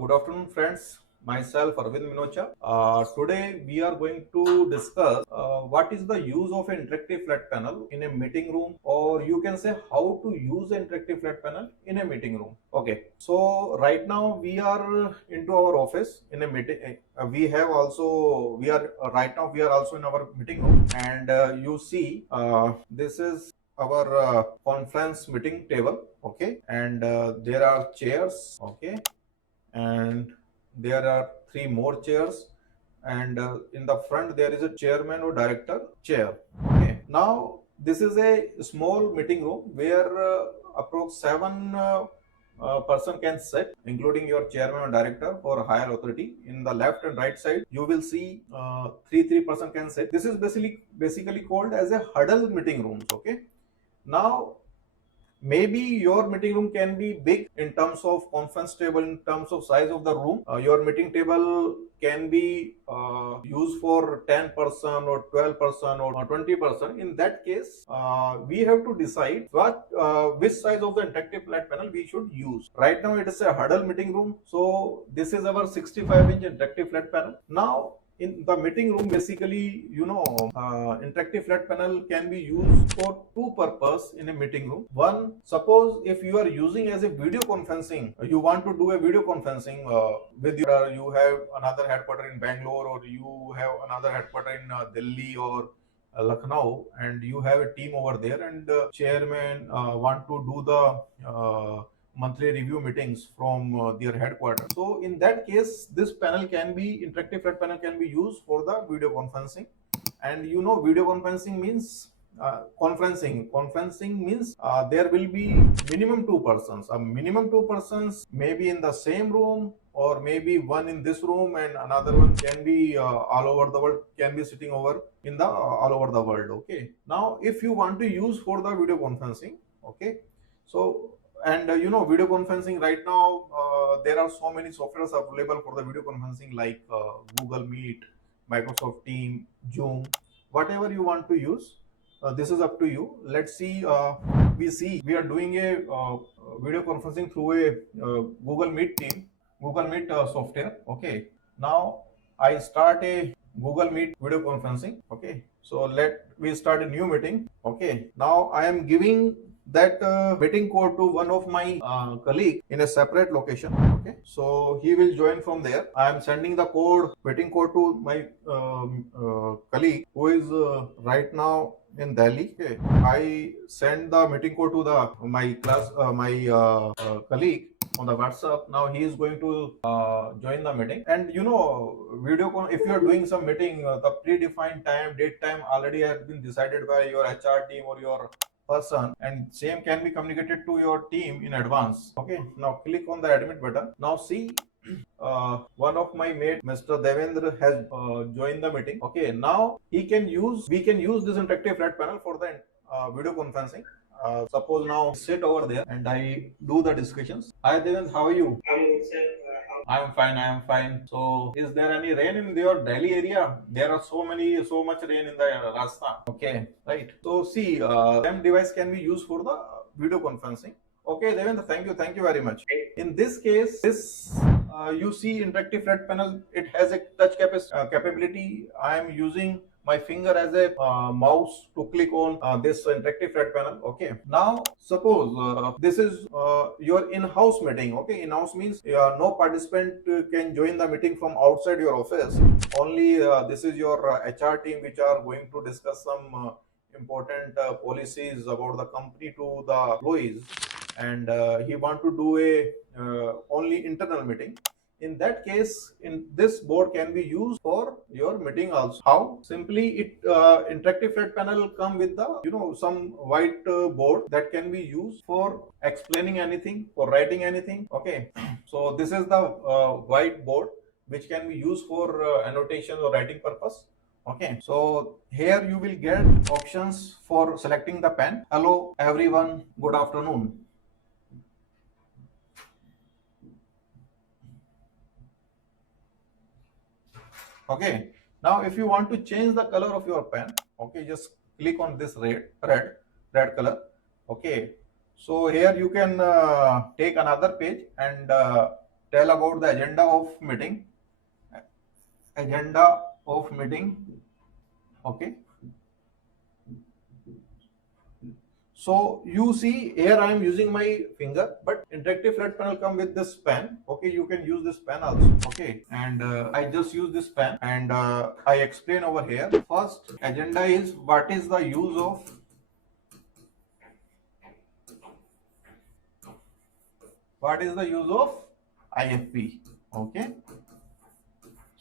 Good afternoon, friends. Myself, Arvind Minocha. Today, we are going to discuss what is the use of an interactive flat panel in a meeting room, or you can say how to use an interactive flat panel in a meeting room. Okay. So right now we are into our office in a meeting. We are right now we are also in our meeting room, and you see this is our conference meeting table. Okay, and there are chairs. Okay, and there are three more chairs, and in the front there is a chairman or director chair. Okay, now this is a small meeting room where approx 7 person can sit, including your chairman or director for higher authority. In the left and right side you will see three person can sit. This is basically called as a huddle meeting rooms. Okay, now maybe your meeting room can be big in terms of conference table, in terms of size of the room. Your meeting table can be used for 10% or 12% or 20%. In that case, we have to decide which size of the interactive flat panel we should use. Right now it is a huddle meeting room, so this is our 65-inch interactive flat panel. Now in the meeting room, basically, interactive flat panel can be used for two purposes in a meeting room. One, suppose if you are using as a video conferencing, you want to do a video conferencing with you have another headquarter in Bangalore, or you have another headquarter in Delhi or Lucknow, and you have a team over there, and chairman want to do the monthly review meetings from their headquarters. So in that case, this panel can be, interactive flat panel can be used for the video conferencing. And video conferencing means conferencing means there will be minimum 2 persons. Minimum 2 persons may be in the same room, or maybe one in this room and another one can be all over the world, can be sitting over in the all over the world. Okay, now if you want to use for the video conferencing, okay, so and video conferencing right now there are so many softwares available for the video conferencing, like Google Meet, Microsoft Team, Zoom, whatever you want to use. This is up to you. Let's see. We are doing a video conferencing through a Google Meet team, Google Meet software. Okay, now I start a Google Meet video conferencing. Okay, so let we start a new meeting. Okay, now I am giving that meeting code to one of my colleague in a separate location. Okay, so he will join from there. I am sending the meeting code to my colleague who is right now in Delhi. Okay, I send the meeting code to my colleague on the WhatsApp. Now he is going to join the meeting, and if you are doing some meeting, the predefined date time already has been decided by your HR team or your person, and same can be communicated to your team in advance. Okay, now click on the admit button. Now see, one of my mate, Mr. Devendra, has joined the meeting. Okay, now we can use this interactive flat panel for the video conferencing. Suppose now sit over there and I do the discussions. Hi Devendra, how are you? I am fine. So, is there any rain in your Delhi area? There are so much rain in the Rajasthan. Okay, right. So, see, STEM device can be used for the video conferencing. Okay, Devendra, thank you very much. In this case, you see interactive flat panel. It has a touch capability. I am using my finger as a mouse to click on this interactive flat panel. Okay, now suppose this is your in-house meeting. Okay, in-house means no participant can join the meeting from outside your office. Only this is your HR team which are going to discuss some important policies about the company to the employees, and he want to do a only internal meeting. In that case, this board can be used for your meeting also. How? Simply, interactive flat panel come with the some white board that can be used for explaining anything, for writing anything. Okay, so this is the white board which can be used for annotation or writing purpose. Okay, so here you will get options for selecting the pen. Hello everyone, good afternoon. Okay, now if you want to change the color of your pen, okay, just click on this red color. Okay, so here you can take another page and tell about the agenda of meeting. Agenda of meeting. Okay. So you see here I am using my finger, but interactive flat panel come with this pen. Okay, you can use this pen also. Okay, and I just use this pen and I explain over here. First agenda is what is the use of IFP. Okay,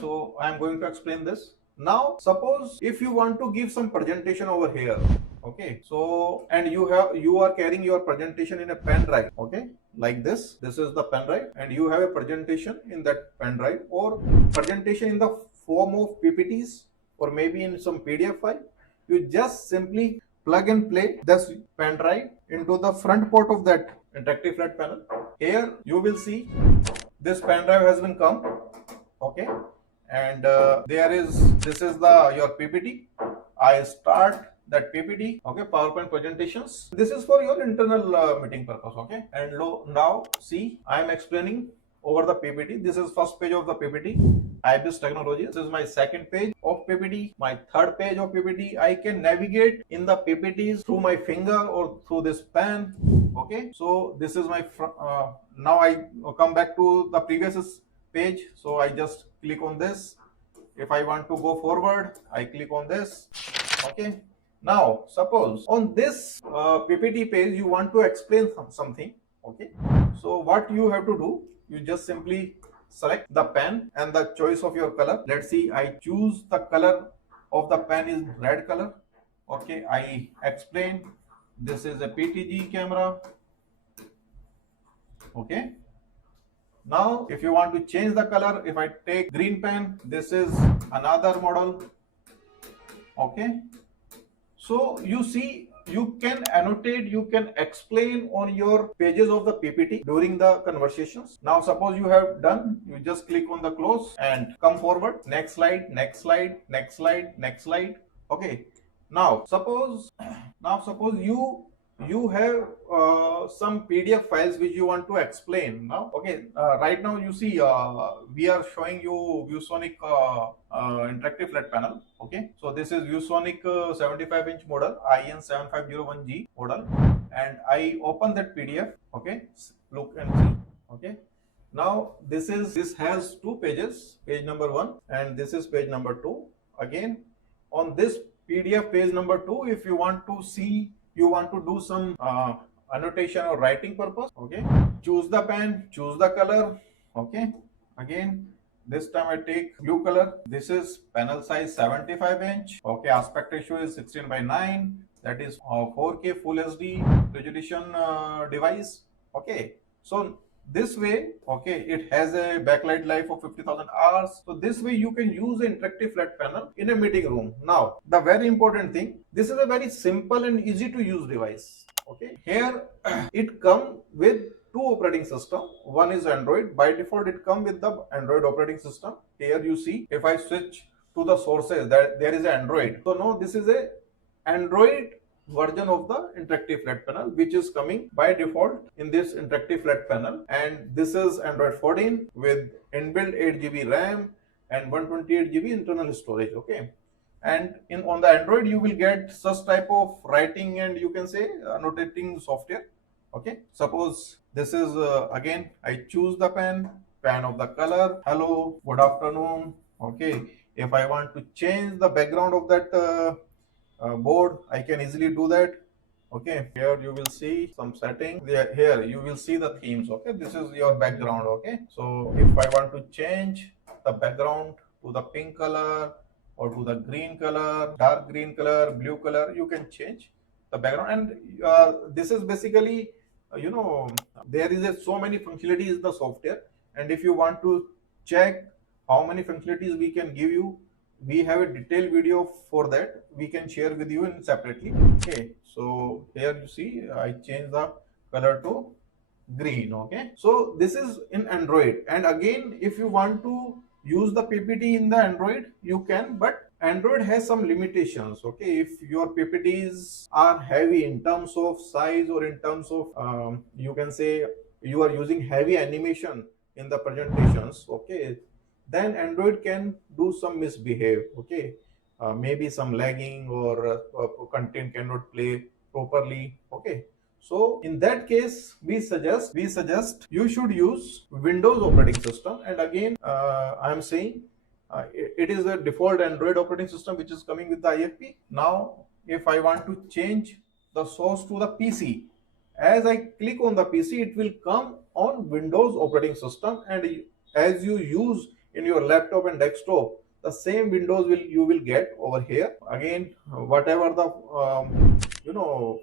so I am going to explain this. Now suppose if you want to give some presentation over here, okay, so and you are carrying your presentation in a pen drive, okay, like this is the pen drive, and you have a presentation in that pen drive, or presentation in the form of PPTs, or maybe in some PDF file. You just simply plug and play this pen drive into the front port of that interactive flat panel. Here you will see this pen drive has been come, okay, and this is your PPT. I start that PPT, okay, PowerPoint presentations. This is for your internal meeting purpose, okay. And now see, I am explaining over the PPT. This is first page of the PPT, IBIZZ Technologies. This is my second page of PPT, my third page of PPT. I can navigate in the PPTs through my finger or through this pen, okay. So this is my now I come back to the previous page, so I just click on this. If I want to go forward, I click on this, okay. Now suppose on this PPT page you want to explain something, okay. So what you have to do, you just simply select the pen and the choice of your color. Let's see, I choose the color of the pen is red color, okay. I explain this is a PTG camera, okay. Now if you want to change the color, if I take green pen, this is another model, okay. So you see, you can annotate, you can explain on your pages of the PPT during the conversations. Now suppose you have done, you just click on the close and come forward. Next slide, next slide, next slide, next slide. Okay. Now suppose you have some PDF files which you want to explain now. Okay, right now you see we are showing you ViewSonic interactive flat panel. Okay, so this is ViewSonic 75-inch model IN7501G model, and I open that PDF. Okay, look and see. Okay, now this has two pages, page number 1 and this is page number 2. Again, on this PDF page number 2, if you want to see, you want to do some annotation or writing purpose, okay, choose the pen, choose the color, okay. Again, this time I take blue color. This is panel size 75-inch, okay. Aspect ratio is 16:9, that is 4K full HD resolution device, okay. So this way, okay, it has a backlight life of 50,000 hours. So this way you can use an interactive flat panel in a meeting room. Now the very important thing, this is a very simple and easy to use device, okay. Here it comes with two operating system. One is Android. By default it comes with the Android operating system. Here you see, if I switch to the sources, that there is Android. So now this is a Android version of the interactive flat panel which is coming by default in this interactive flat panel, and this is Android 14 with inbuilt 8 GB RAM and 128 GB internal storage, okay. And on the Android you will get such type of writing and you can say annotating software, okay. Suppose this is again I choose the pen of the color, hello, good afternoon, okay. If I want to change the background of that board, I can easily do that, okay. Here you will see some settings. Here you will see the themes, okay. This is your background, okay. So if I want to change the background to the pink color or to the green color, dark green color, blue color, you can change the background. And this is basically there is so many functionalities in the software, and if you want to check how many functionalities we can give you, we have a detailed video for that, we can share with you in separately, okay. So here you see I change the color to green, okay. So this is in Android, and again if you want to use the PPT in the Android you can, but Android has some limitations, okay. If your PPTs are heavy in terms of size or in terms of you can say you are using heavy animation in the presentations, okay, then Android can do some misbehave, okay. Maybe some lagging or content cannot play properly, okay. So in that case, we suggest you should use Windows operating system. And again, I am saying it is a default Android operating system which is coming with the IFP. Now, if I want to change the source to the PC, as I click on the PC, it will come on Windows operating system, and as you use in your laptop and desktop, the same Windows you will get over here. Again, whatever the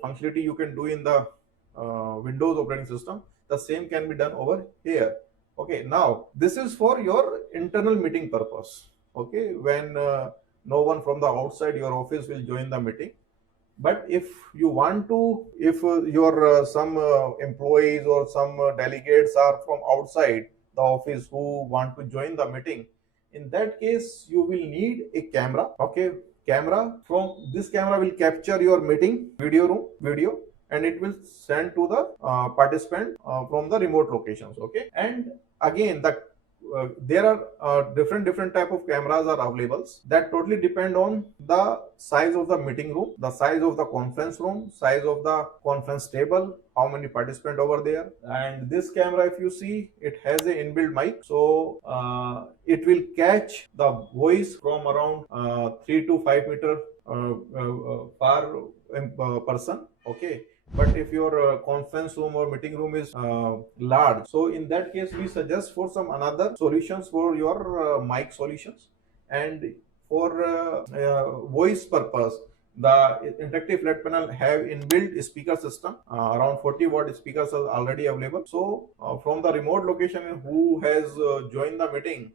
functionality you can do in the Windows operating system, the same can be done over here. Okay, now this is for your internal meeting purpose. Okay, when no one from the outside your office will join the meeting. But if you want to, if your some employees or some delegates are from outside the office who want to join the meeting, in that case you will need a camera. Okay, camera. From this camera will capture your meeting video, and it will send to the participant from the remote locations. Okay, and again there are different type of cameras are available. That totally depend on the size of the meeting room, the size of the conference room, size of the conference table, how many participants over there. And this camera, if you see, it has a inbuilt mic, so it will catch the voice from around 3 to 5 meter per person. Okay, but if your conference room or meeting room is large, so in that case we suggest for some another solutions for your mic solutions. And for voice purpose, the interactive flat panel have inbuilt speaker system. Around 40-watt speakers are already available. So from the remote location who has joined the meeting,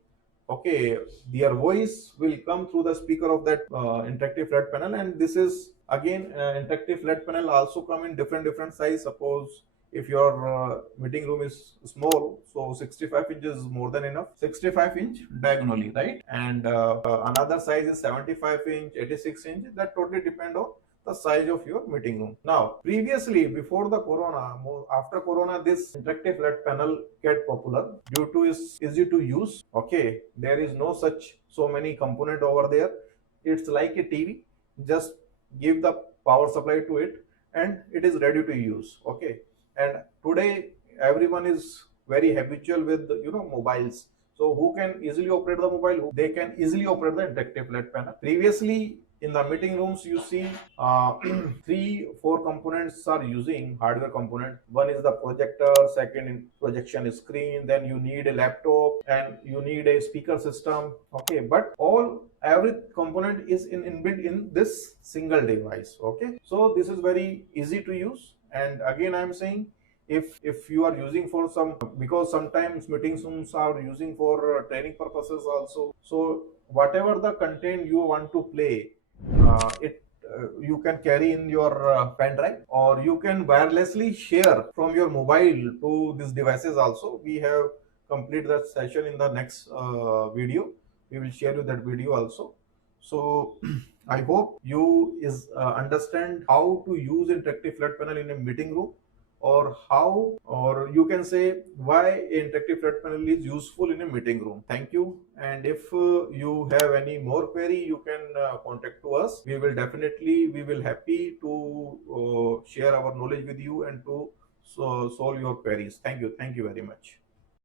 okay, their voice will come through the speaker of that interactive flat panel. And this is again interactive flat panel also come in different size. Suppose if your meeting room is small, so 65 inches is more than enough. 65 inch diagonally, right? And another size is 75 inch, 86 inch. That totally depend on the size of your meeting room. Now, previously, before the corona, after corona, this interactive flat panel get popular due to its easy to use. Okay, there is no such so many component over there. It's like a TV. Just give the power supply to it, and it is ready to use. Okay, and today everyone is very habitual with mobiles. So who can easily operate the mobile? They can easily operate the interactive flat panel. Previously, in the meeting rooms, you see 3-4 components are using hardware component. One is the projector, second projection screen, then you need a laptop, and you need a speaker system. Okay, but every component is inbuilt in this single device. Okay, so this is very easy to use. And again, I am saying, if you are using for some, because sometimes meeting rooms are using for training purposes also. So whatever the content you want to play, you can carry in your pen drive, or you can wirelessly share from your mobile to these devices also. We have completed that session in the next video. We will share you that video also. So I hope you understand how to use interactive flat panel in a meeting room, or how, or you can say why interactive flat panel is useful in a meeting room. Thank you. And if you have any more query, you can contact to us. We will happy to share our knowledge with you and to solve your queries. Thank you very much.